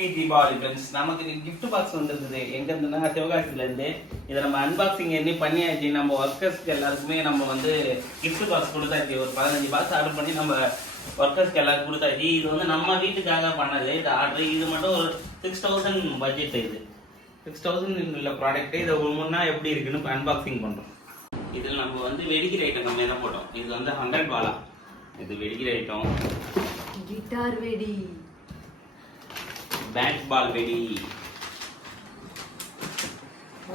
Happy Deepavali friends. நமக்கு gift box வந்திருக்குது. எங்க இருந்துன்னா சிவகாசில இருந்து. இதை நம்ம அன்பாக்சிங் என்ன பண்ணியாச்சு. நம்ம ஒர்க்கர்ஸ்க்கு எல்லாருக்குமே நம்ம வந்து gift பாக்ஸ் கொடுத்தாச்சு. ஒரு 15 பாக்ஸ் ஆர்டர் பண்ணி நம்ம ஒர்க்கர்ஸ்க்கு எல்லாருக்கும் கொடுத்தாச்சு. இது வந்து நம்ம வீட்டுக்காக பண்ணது இந்த ஆர்டர். இது மட்டும் ஒரு 6000 பட்ஜெட். இது 6000 உள்ள ப்ராடக்ட். இதை முன்னா எப்படி இருக்குன்னு அன்பாக்சிங் பண்றோம். இதில் நம்ம வந்து வெடிக்கிற ஐட்டம் கம்மியாக தான் போட்டோம். இது வந்து 100 பாலா. இது வெடிக்கிற ஐட்டம். கிட்டார் வெடி, பேட் பால் வெடி,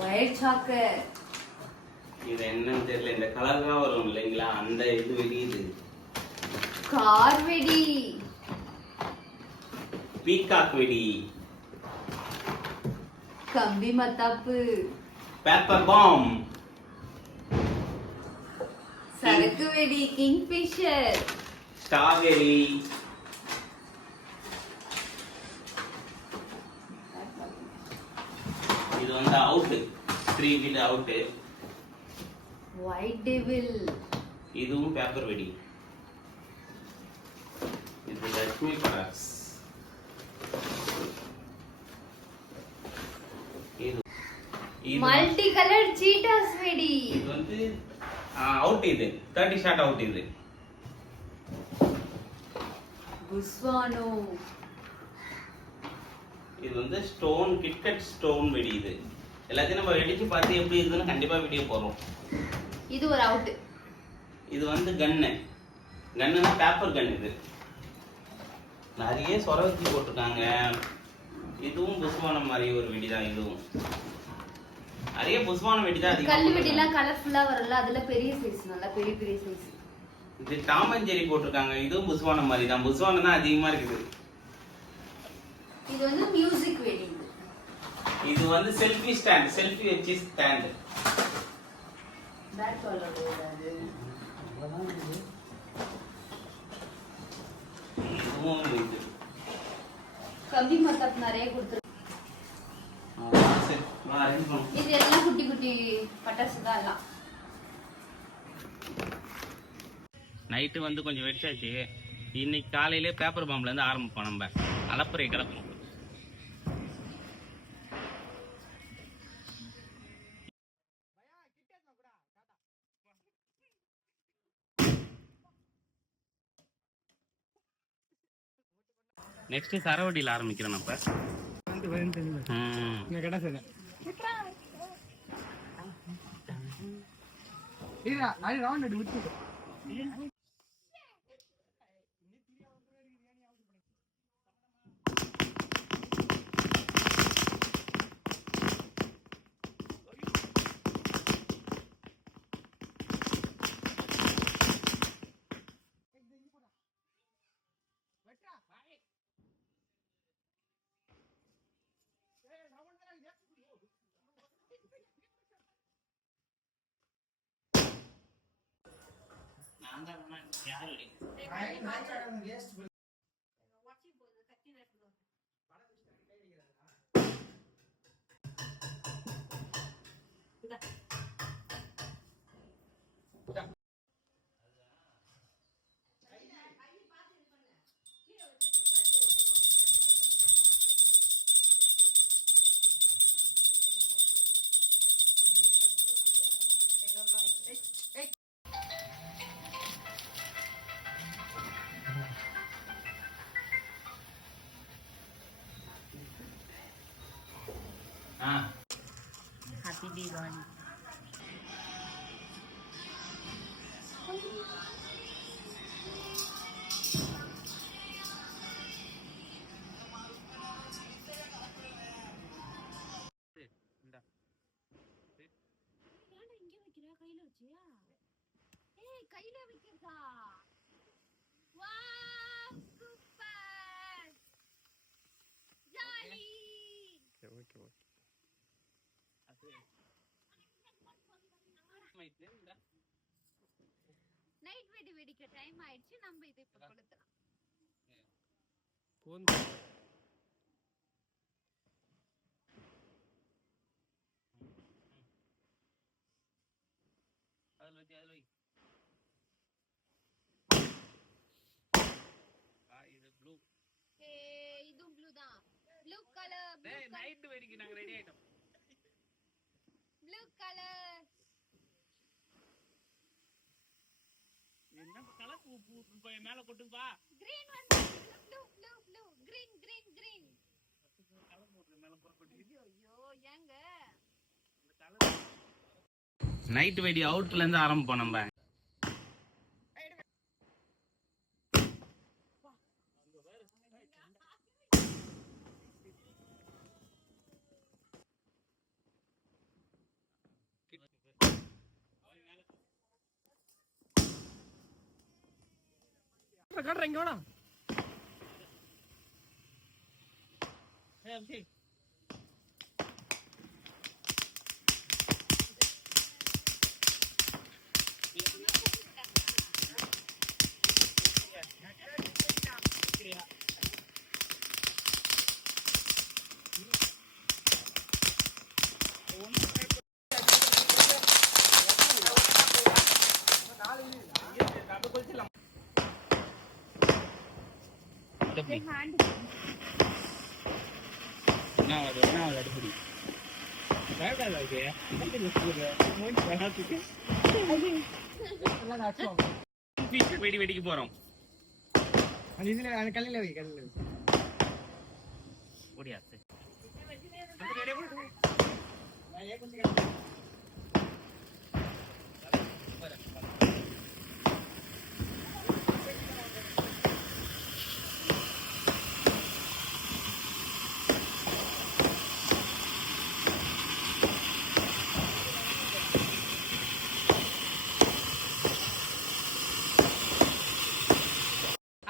ஒயிட் சாக்கர். இது என்னன்னு தெரியல. இந்த கலர்லாம் வரும் இல்லைங்களா, அந்த இது வெடி. இது கார் வெடி, பீகாக் வெடி, கம்பி மத்தாப்பு, பேப்பர் பாம், சரக்கு வெடி, கிங்ஃபிஷர், ஸ்ட்ராபெரி, இது வந்து out 3 wheel out, white devil, இதுவும் பேப்பர் வெடி. இது லட்சுமி பராக்ஸ். இது மல்டி கலர் சீட்டாஸ் வெடி. இது வந்து அவுட். இது 30 ஷாட் அவுட். இது புஸ்வானோ. இது வந்து ஸ்டோன் கிட்கட் ஸ்டோன் வெடி. இது எல்லாத்தையும் நம்ம வெடிச்சு பார்த்து எப்படி இருக்குன்னு கண்டிப்பா வீடியோ போடுறோம். இது ஒரு அவுட். இது வந்து கன்னுனா பேப்பர் கன். இது நிறைய சொரவத்தி போட்டிருக்காங்க. இதுவும் புஷ்வானம் மாதிரி ஒரு வெடி தான். இதுவும் நிறைய புஷ்வானம் வெடி தான். கல்லு வெடிலாம் கலர்ஃபுல்லா வரல, அதுல பெரிய சைஸ், நல்லா பெரிய பெரிய சைஸ். இது டாம் அண்ட் ஜெரி போட்டிருக்காங்க. இதுவும் புஷ்வானம் மாதிரி தான். புஷ்வானம் தான் அதிகமா இருக்குது. இது வந்து மியூசிக் வெடி. இது வந்து செல்ஃபி ஸ்டாண்ட், செல்ஃபி வச்சு ஸ்டாண்ட். பேட் பால் அது. இதுவும் இது கம்பி மத்தாப்பு நிறைய கொடுத்துருக்கு. இது எல்லாம் குட்டி குட்டி பட்டாசு தான் எல்லாம். நைட்டு வந்து கொஞ்சம் வெடிச்சாச்சு. இன்னைக்கு காலையிலே பேப்பர் பாம்ல இருந்து ஆரம்பிப்போம். நம்ம அலப்பறை கிளப்போம். நெக்ஸ்ட் சரவடியில் ஆரம்பிக்கிறோம் நம்ம. ஹாப்பி தீபாவளி. கையில வைக்கிறதா? Wow, super jolly. Okay. Night வெடி வெடிக்க டைம் ஆயிடுச்சு. நம்ம இதை இப்ப கொளுத்தலாம். இது ப்ளூ. இதுவும் ப்ளூ தான். ப்ளூ வெடிக்கு நாங்க ரெடி ஆயிட்டோம். Blue colour. என்ன கலர் பூ மேல கொட்டுப்பா. கிரீன் வந்து blue blue blue green green green. Colour போட்டு மேல கொட்டு. ஐயோ ஏங்க நைட் வெடி அவுட்ல இருந்து ஆரம்பிப்போம் நம்ம. இங்க வேணாம். ஹேண்ட் அடிப்படி வெடி வெடிக்க போறோம். கல்லில வை கல்லில வை. ஓடியாச்சு.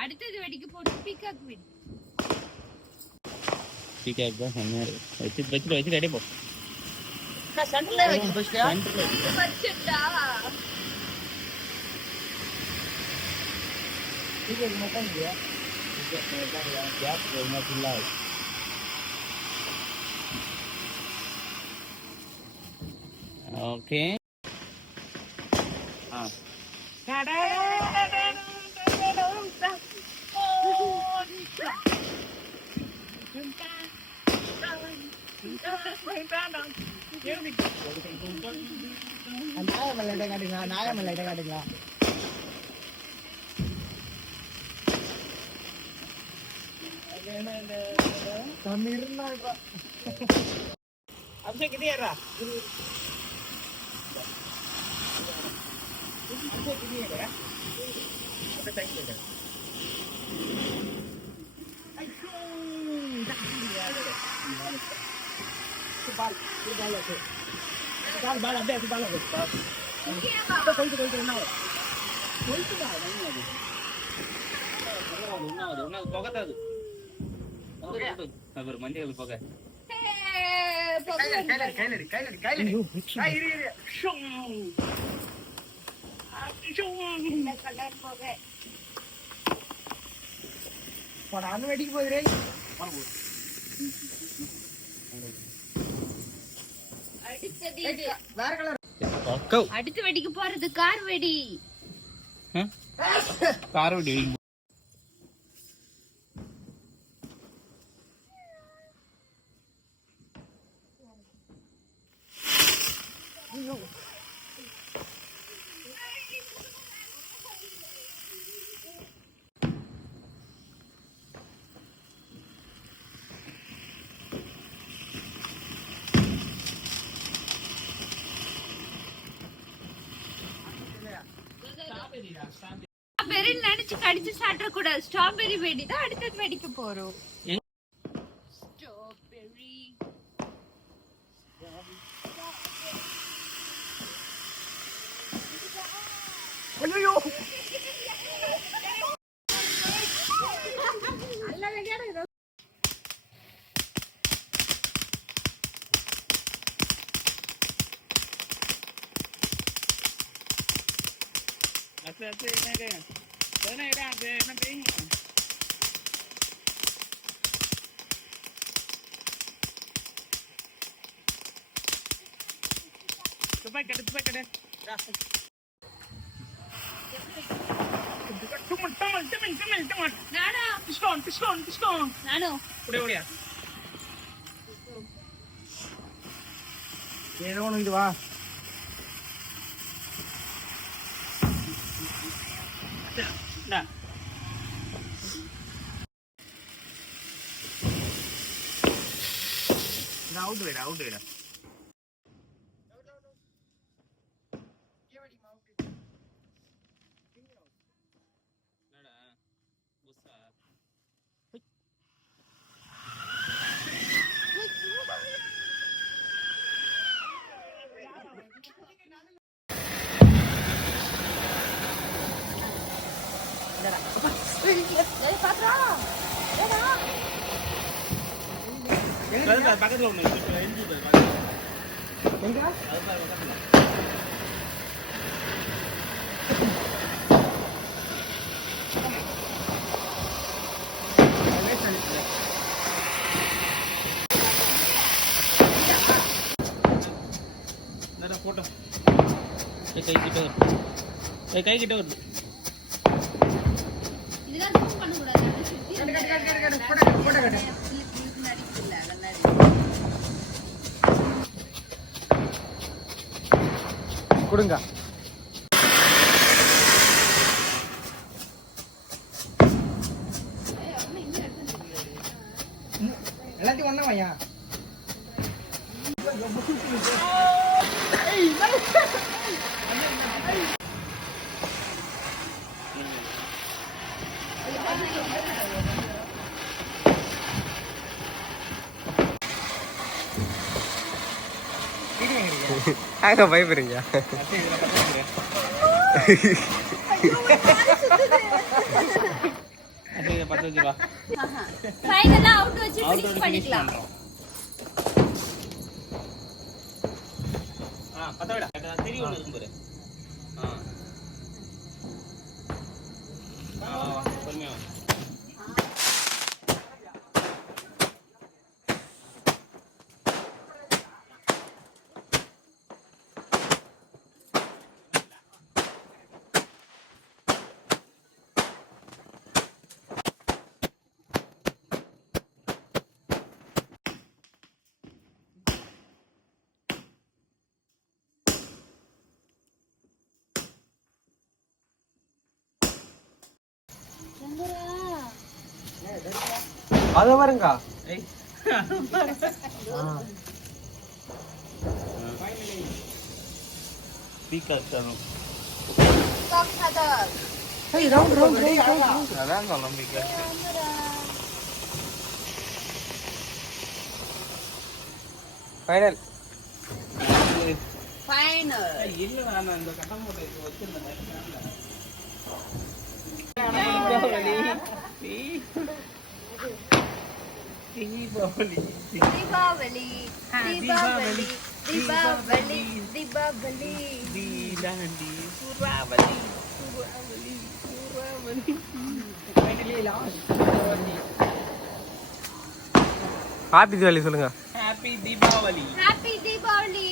அடுத்தது வெடிக்க போறது பீகாக் வெடி. பீகாக் தான் செம்மையா இருக்கு. வச்சுட்டு ரெடி போ. சென்டர்ல வை ஃபர்ஸ்ட். வச்சிட்டா இது மட்டும் இல்லையா? கேப் ரொம்ப ஃபுல்லா இருக்கு. ஓகே. நாயமல் லைட்டா காட்டுங்களா? நாயமல் லைட்டா காட்டுங்களா? தமிழ்னா இப்ப அப்சே கிட்டியேறா. அப்சே கிட்டியேறா. அத டைம் பண்ணு. ஐயோ பால் பால் அது பால் பால் அப்படியே அது பால் அது கொஞ்சம் கொஞ்சம் என்ன போகத்தாது அவர் மஞ்சள் போக வெடிக்க போகுது. வேற கலர். அடுத்து வெடிக்க போறது கார் வெடி. கார் வெடி. ஸ்ட்ராபெரி நினைச்சு கடிச்சு சாப்பிட கூடாது. ஸ்ட்ராபெரி வெடி தான் அடுத்தது வெடிக்க போறோம். ஸ்ட்ராபெரி ஐயோ துபாய் கடை நானோ ஏதோ ஒன்று இது வா. இந்தா. அவுட் வைடா, அவுட் வைடா. என்னடா புஸ்ஸா பக்கத்துல ஒண்ணு எங்க போட்டோ கை கிட்ட வருது. கை கிட்ட வருது. இதெல்லாம் zoom பண்ணக்கூடாது. அதை சுத்தி நடிக்கல, அதெல்லாம் கொடுங்க. எல்லாத்தையும் ஒண்ணா வையா. ஆக பயப்படுறீங்க. ஃபைனலா அவுட் வச்சு ஃபினிஷ் பண்ணிக்கலாம். பத்தவிடா தெரிய ஒன்று இருக்கும் பாரு. பொறுமையா அது பாருங்க. அதான் சொல்லும் ஃபைனல். ஃபைனல் இல்ல நான் அந்த கட்டம் போட்டு வச்சிருந்தேன். தீபாவளி தீபாவளி தீபாவளி தீபாவளி தீபாவளி தீலாண்டி சூறாவளி சூறாவளி சூறாவளி. ஹாப்பி தீபாவளி சொல்லுங்க. ஹாப்பி தீபாவளி. ஹாப்பி தீபாவளி.